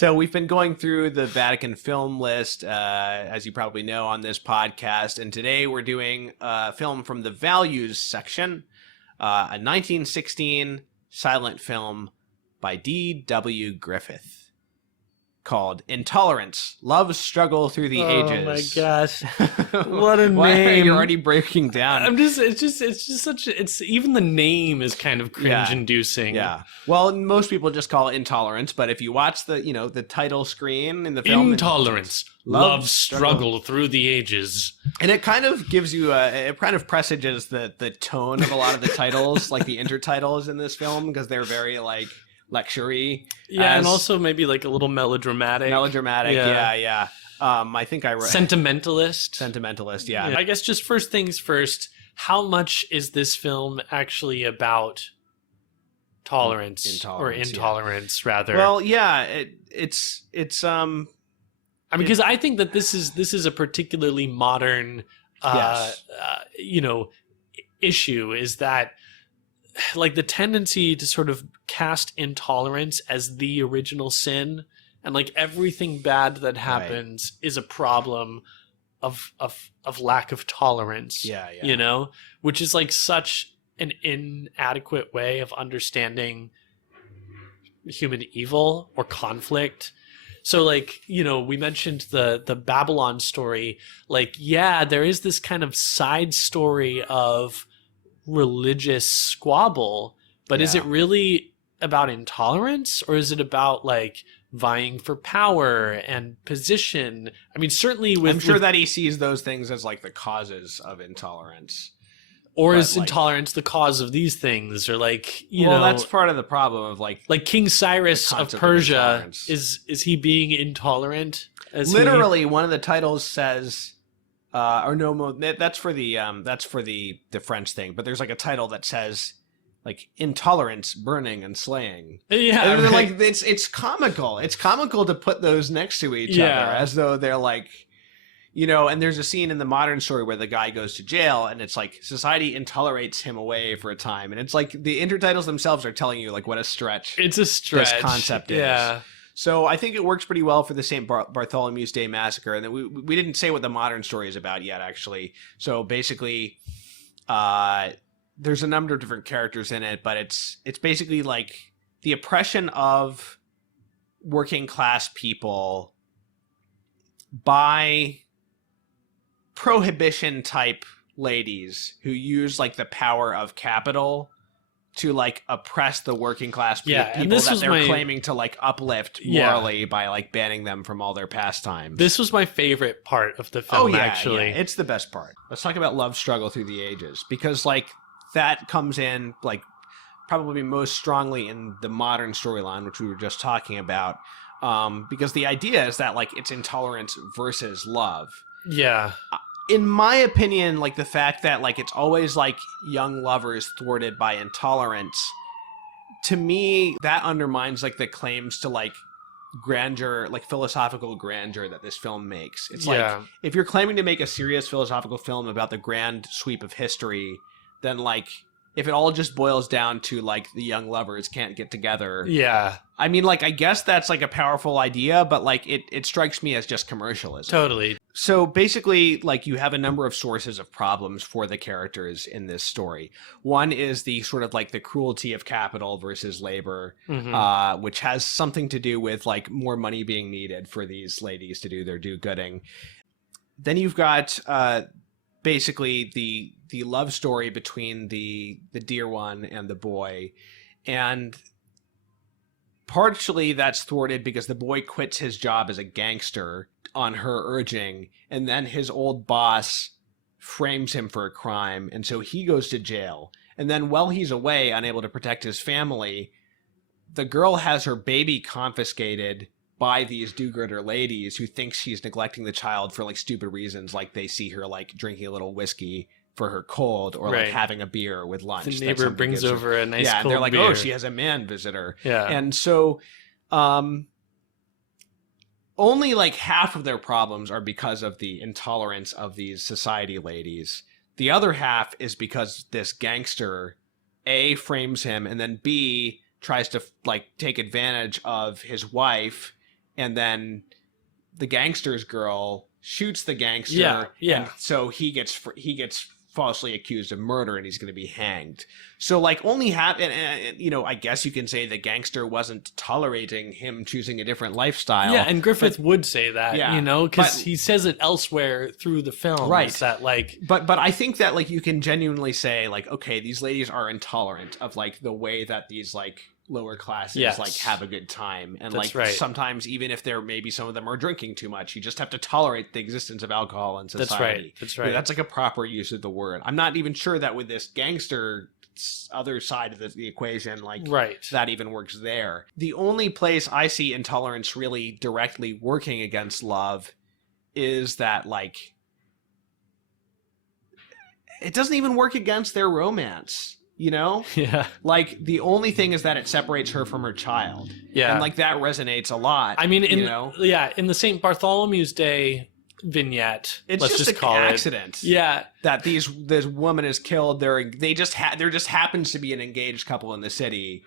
So we've been going through the Vatican film list, as you probably know, on this podcast. And today we're doing a film from the values section, a 1916 silent film by D.W. Griffith called Intolerance, Love's Struggle Through the Ages. Oh my gosh. What a Why name. You're already breaking down. It's even the name is kind of cringe inducing. Yeah. Well, most people just call it Intolerance, but if you watch the title screen in the film, Intolerance, Love's Struggle Through the Ages. And it kind of gives you it kind of presages the tone of a lot of the titles, like the intertitles in this film, because they're very like lecture-y. Yeah, and also maybe like a little melodramatic. Yeah. I think I read Sentimentalist, yeah. I guess just first things first, how much is this film actually about tolerance or intolerance rather? Well, yeah, it's because I think that this is a particularly modern issue, is that like the tendency to sort of cast intolerance as the original sin, and like everything bad that happens is a problem of lack of tolerance. You know, which is like such an inadequate way of understanding human evil or conflict. So like, you know, we mentioned the Babylon story. Like, yeah, there is this kind of side story of religious squabble, but is it really about intolerance, or is it about like vying for power and position? I mean, certainly I'm sure that he sees those things as like the causes of intolerance. Or is intolerance the cause of these things? Or like, you know, that's part of the problem of like King Cyrus of Persia, is he being intolerant? Literally, one of the titles says, that's for the French thing. But there's like a title that says like intolerance, burning, and slaying. Yeah, and like it's comical. It's comical to put those next to each other as though they're like. You know, and there's a scene in the modern story where the guy goes to jail, and it's like society intolerates him away for a time, and it's like the intertitles themselves are telling you like what a stretch. It's a stretch. This concept is. So I think it works pretty well for the St. Bartholomew's Day Massacre, and then we didn't say what the modern story is about yet, actually. So basically, there's a number of different characters in it, but it's basically like the oppression of working class people by prohibition type ladies who use like the power of capital to like oppress the working class people that they're claiming to like uplift morally by like banning them from all their pastimes. This was my favorite part of the film, actually. Yeah. It's the best part. Let's talk about Love's Struggle Through the Ages, because like that comes in like probably most strongly in the modern storyline, which we were just talking about. Because the idea is that like it's intolerance versus love. Yeah. In my opinion, like the fact that like it's always like young lovers thwarted by intolerance, to me that undermines like the claims to like grandeur, like philosophical grandeur that this film makes. It's like if you're claiming to make a serious philosophical film about the grand sweep of history, then like if it all just boils down to like the young lovers can't get together. Yeah. I mean, like, I guess that's like a powerful idea, but like it strikes me as just commercialism. Totally. So basically, like, you have a number of sources of problems for the characters in this story. One is the sort of like the cruelty of capital versus labor, which has something to do with like more money being needed for these ladies to do their do-gooding. Then you've got basically the love story between the dear one and the boy, and partially that's thwarted because the boy quits his job as a gangster on her urging, and then his old boss frames him for a crime, and so he goes to jail. And then while he's away, unable to protect his family, the girl has her baby confiscated by these do-gooder ladies who think she's neglecting the child for like stupid reasons, like they see her like drinking a little whiskey for her cold, or like having a beer with lunch. The neighbor brings over a nice cold and they're like, beer. oh, she has a man visitor. Yeah. And so only like half of their problems are because of the intolerance of these society ladies. The other half is because this gangster A, frames him, and then B, tries to like take advantage of his wife and then the gangster's girl shoots the gangster. Yeah. And so he gets falsely accused of murder, and he's going to be hanged. So like only and, you know, I guess you can say the gangster wasn't tolerating him choosing a different lifestyle. Yeah, and Griffith would say that, you know, because he says it elsewhere through the film. Right. That like, but I think that like you can genuinely say like, okay, these ladies are intolerant of like the way that these like lower classes like have a good time, and That's like right. sometimes even if they're maybe some of them are drinking too much, you just have to tolerate the existence of alcohol in society. That's right. That's like a proper use of the word. I'm not even sure that with this gangster other side of the equation, like that even works there. The only place I see intolerance really directly working against love is that like it doesn't even work against their romance. You know? Yeah. Like, the only thing is that it separates her from her child. Yeah. And, like, that resonates a lot. I mean, you know? In the St. Bartholomew's Day vignette, it's let's just call an accident. Yeah. That this woman is killed. There just happens to be an engaged couple in the city.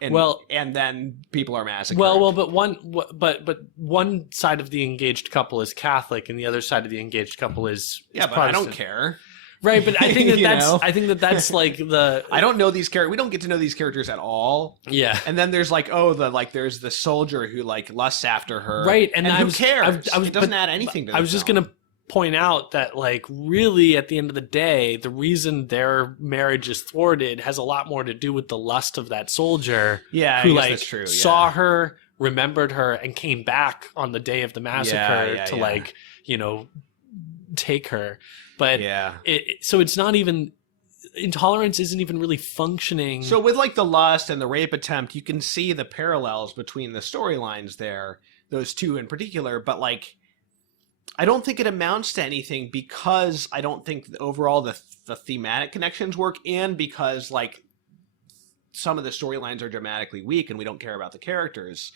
And then people are massacred. But one side of the engaged couple is Catholic, and the other side of the engaged couple is but Protestant. I don't care. Right, but I think that's like the I don't know these characters. We don't get to know these characters at all. Yeah. And then there's like there's the soldier who like lusts after her. Right, and who cares? It doesn't add anything to the I was just going to point out that like really at the end of the day, the reason their marriage is thwarted has a lot more to do with the lust of that soldier. Yeah, who I guess like that's true. Yeah. saw her, remembered her, and came back on the day of the massacre to like, you know, take her. But so it's not even, intolerance isn't even really functioning. So with like the lust and the rape attempt, you can see the parallels between the storylines there, those two in particular. But like, I don't think it amounts to anything because I don't think overall the thematic connections work, and because like some of the storylines are dramatically weak and we don't care about the characters.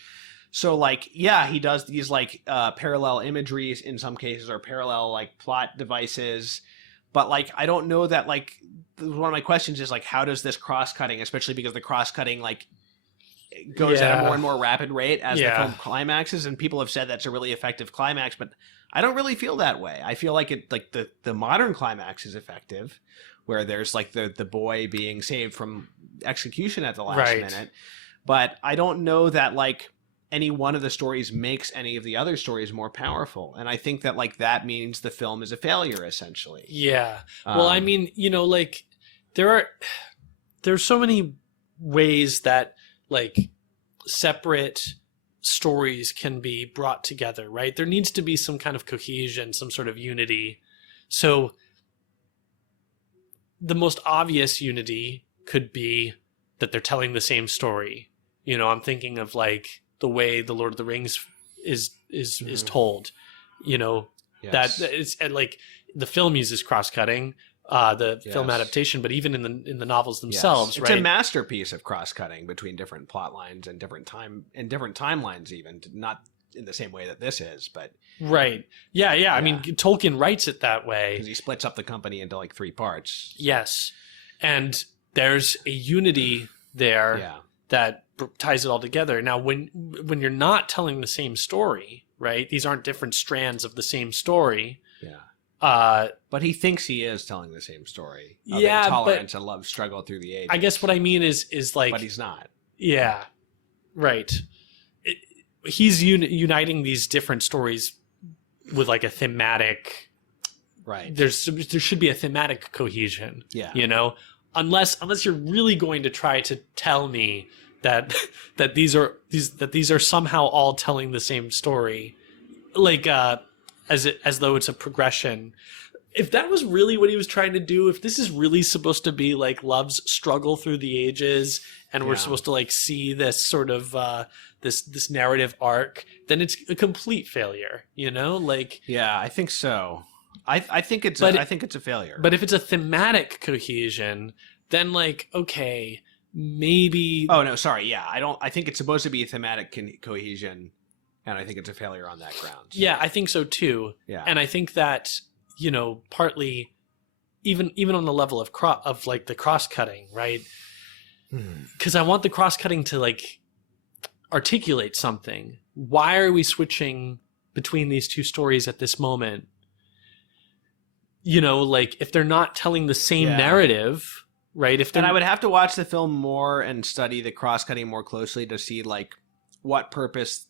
So like, yeah, he does these like parallel imageries in some cases, or parallel like plot devices. But like, I don't know that like, one of my questions is like, how does this cross-cutting, especially because the cross-cutting like goes at a more and more rapid rate as the film climaxes, and people have said that's a really effective climax, but I don't really feel that way. I feel like it, like the modern climax is effective, where there's like the boy being saved from execution at the last minute. But I don't know that like any one of the stories makes any of the other stories more powerful. And I think that like that means the film is a failure, essentially. Yeah. Well, I mean, you know, like there's so many ways that like separate stories can be brought together, right? There needs to be some kind of cohesion, some sort of unity. So the most obvious unity could be that they're telling the same story. You know, I'm thinking of like the way the Lord of the Rings is told, you know, that it's like the film uses cross-cutting, the film adaptation, but even in the novels themselves, it's a masterpiece of cross-cutting between different plot lines and different timelines, even not in the same way that this is, but yeah. I mean, Tolkien writes it that way because he splits up the company into like 3 parts. Yes, and there's a unity there that ties it all together. Now, when you're not telling the same story, right? These aren't different strands of the same story. Yeah. But he thinks he is telling the same story. Of intolerance and love struggle through the ages. I guess what I mean is like, but he's not. Yeah. Right. He's uniting these different stories with like a thematic. Right. There should be a thematic cohesion. Yeah. You know, unless you're really going to try to tell me that these are somehow all telling the same story, like as though it's a progression. If that was really what he was trying to do, if this is really supposed to be like love's struggle through the ages, and we're supposed to like see this sort of this narrative arc, then it's a complete failure. You know, like I think so. I think it's a failure. But if it's a thematic cohesion, then like okay. Maybe. Oh no, sorry. Yeah, I think it's supposed to be a thematic cohesion, and I think it's a failure on that ground. Yeah, I think so too. Yeah, and I think that, you know, partly, even on the level of like the cross cutting, right? Because I want the cross cutting to like, articulate something. Why are we switching between these two stories at this moment? You know, like if they're not telling the same narrative, right? And I would have to watch the film more and study the cross-cutting more closely to see like what purpose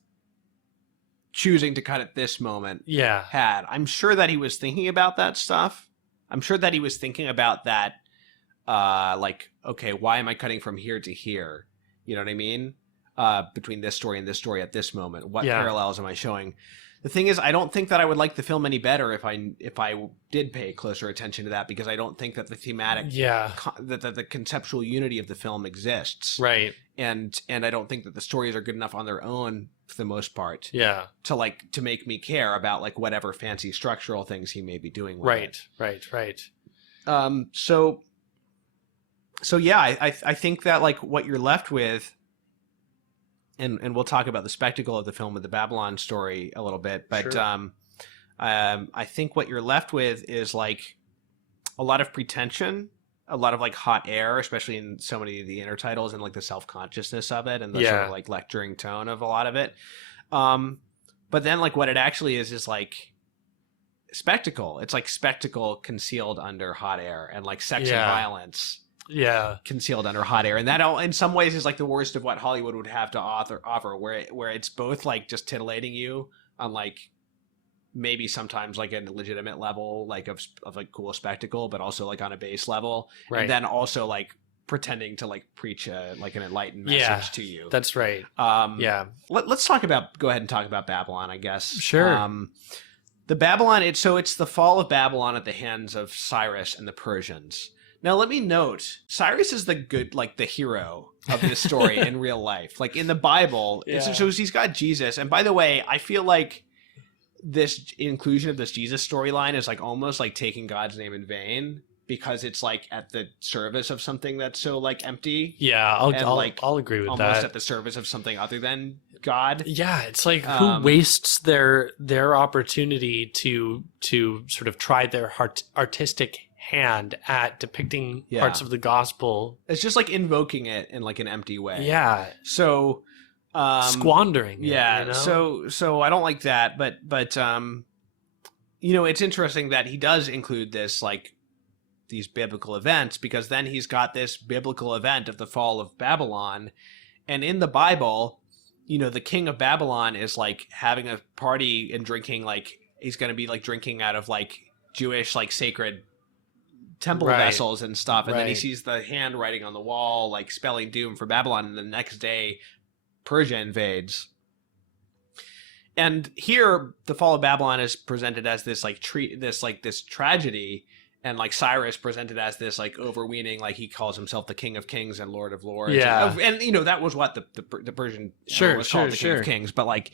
choosing to cut at this moment had. I'm sure that he was thinking about that stuff. I'm sure that he was thinking about that, like, okay, why am I cutting from here to here? You know what I mean? Between this story and this story at this moment, what parallels am I showing? The thing is, I don't think that I would like the film any better if I did pay closer attention to that, because I don't think that the thematic, that the conceptual unity of the film exists, right? And I don't think that the stories are good enough on their own for the most part, to make me care about like whatever fancy structural things he may be doing with it. Right. So yeah, I think that like what you're left with. And we'll talk about the spectacle of the film with the Babylon story a little bit, but I think what you're left with is like a lot of pretension, a lot of like hot air, especially in so many of the intertitles, and like the self-consciousness of it and the sort of like lecturing tone of a lot of it. But then like what it actually is like spectacle. It's like spectacle concealed under hot air, and like sex and violence concealed under hot air, and that in some ways is like the worst of what Hollywood would have to offer, where it's both like just titillating you on like maybe sometimes like a legitimate level like of like cool spectacle, but also like on a base level, and then also like pretending to like preach like an enlightened message to you. That's right. Let's go ahead and talk about Babylon, I guess. Sure. The Babylon, it's the fall of Babylon at the hands of Cyrus and the Persians. Now, let me note, Cyrus is the hero of this story in real life. Like in the Bible, so he's got Jesus. And by the way, I feel like this inclusion of this Jesus storyline is like almost like taking God's name in vain, because it's like at the service of something that's so like empty. Yeah, I'll agree with almost that. Almost at the service of something other than God. Yeah, it's like who wastes their opportunity to sort of try their artistic hand at depicting parts of the gospel. It's just like invoking it in like an empty way. Yeah. So squandering it, you know? So I don't like that, but you know, it's interesting that he does include this like these biblical events, because then he's got this biblical event of the fall of Babylon, and in the Bible, you know, the king of Babylon is like having a party and drinking, like he's going to be like drinking out of like Jewish like sacred temple vessels and stuff, and then he sees the handwriting on the wall like spelling doom for Babylon, and the next day Persia invades. And here the fall of Babylon is presented as this like this tragedy, and like Cyrus presented as this like overweening, like he calls himself the King of Kings and Lord of Lords. And you know, that was what the Persian was called, the King of Kings. But like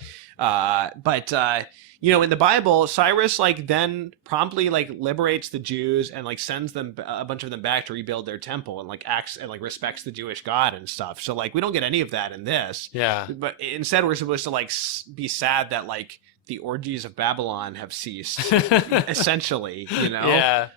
you know, in the Bible, Cyrus like then promptly like liberates the Jews and like sends them, a bunch of them, back to rebuild their temple, and like acts and like respects the Jewish God and stuff. So like we don't get any of that in this. But instead we're supposed to like be sad that like the orgies of Babylon have ceased, essentially, you know?